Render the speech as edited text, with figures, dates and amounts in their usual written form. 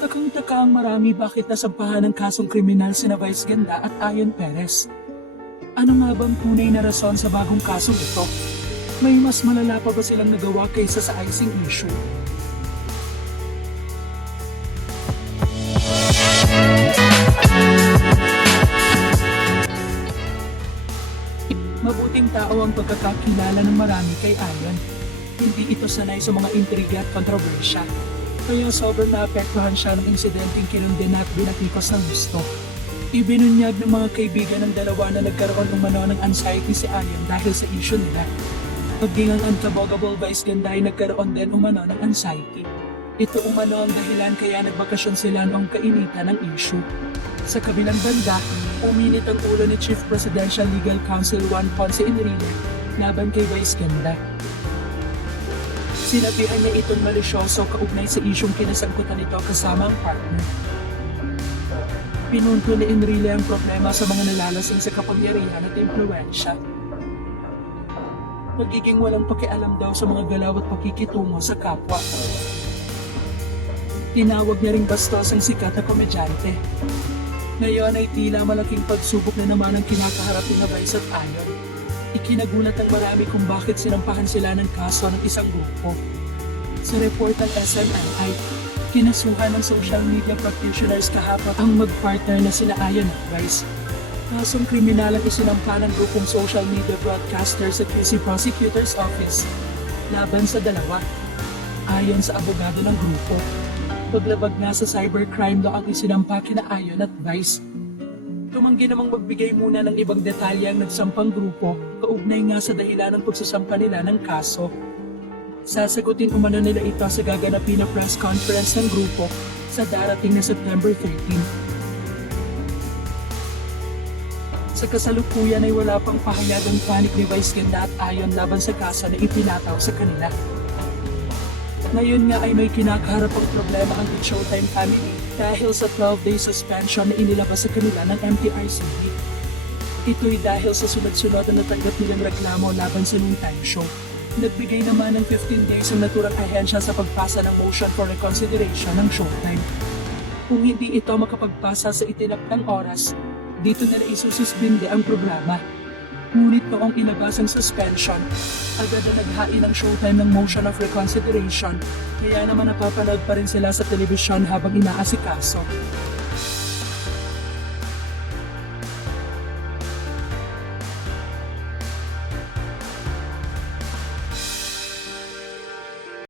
Takang-taka ang marami bakit nasampahan ng kasong kriminal sina Vice Ganda at Ayon Perez. Ano nga bang tunay na rason sa bagong kasong ito? May mas malala pa ba silang nagawa kaysa sa icing issue? Mabuting tao ang pagkakakilala ng marami kay Ayon. Hindi ito sanay sa mga intriga at kontrobersya. Kaya sobrang naapektuhan siya ng insidenteng kinundin at binatikos ng gusto. Ibinunyag ng mga kaibigan ng dalawa na nagkaroon umano ng anxiety si Ayon dahil sa issue nila. Maging ang untouchable Vice Ganda ay nagkaroon din umano ng anxiety. Ito umano ang dahilan kaya nagbakasyon sila noong kainitan ng issue. Sa kabilang banda, uminit ang ulo ni Chief Presidential Legal Counsel Juan Ponce Enrile laban kay Vice Ganda. Sinabihan niya itong malisyoso kaugnay sa isyong kinasangkutan nito kasama ang partner. Pinunto ni Enrile ang problema sa mga nalalasing sa kapangyarihan at impluwensya. Magiging walang pakialam daw sa mga galaw at pakikitungo sa kapwa. Tinawag niya ring bastos ang sikat na komedyante. Ngayon ay tila malaking pagsubok na naman ang kinakaharap ni Vice at Ayon. Ikinagulat ang marami kung bakit sinampahan sila ng kaso ng isang grupo. Sa report ng SMNI, kinasuhan ng social media practitioners kahapon ang mag-partner na sina Ayon at Vice. Kasong kriminal ang isinampa ng grupong social media broadcasters sa QC Prosecutor's Office laban sa dalawa. Ayon sa abogado ng grupo, paglabag nga sa cybercrime law ang isinampa kina Ayon at Vice. Tumanggi namang magbigay muna ng ibang detalye ang nagsampang grupo kaugnay nga sa dahilan ng pagsasampa nila ng kaso. Sasagutin umano nila ito sa gaganapin na press conference ng grupo sa darating na September 13. Sa kasalukuyan ay wala pang pahayagang panik ni Vice Ganda at Ayon laban sa kaso na itinataw sa kanila. Ngayon nga ay may kinakaharap ang problema ang Showtime family dahil sa 12-day suspension na inilabas sa kanila ng MTRCB. Ito'y dahil sa sunod-sunod na natanggap nilang reklamo laban sa noontime show. Nagbigay naman ng 15 days ang naturang ahensya sa pagpasa ng motion for reconsideration ng Showtime. Kung hindi ito makapagpasa sa itinakdang oras, dito na isususpinde ang programa. Ngunit noong ilabas ang suspension, agad na naghain ng Showtime ng motion of reconsideration, kaya naman napapanood pa rin sila sa telebisyon habang inaasikaso.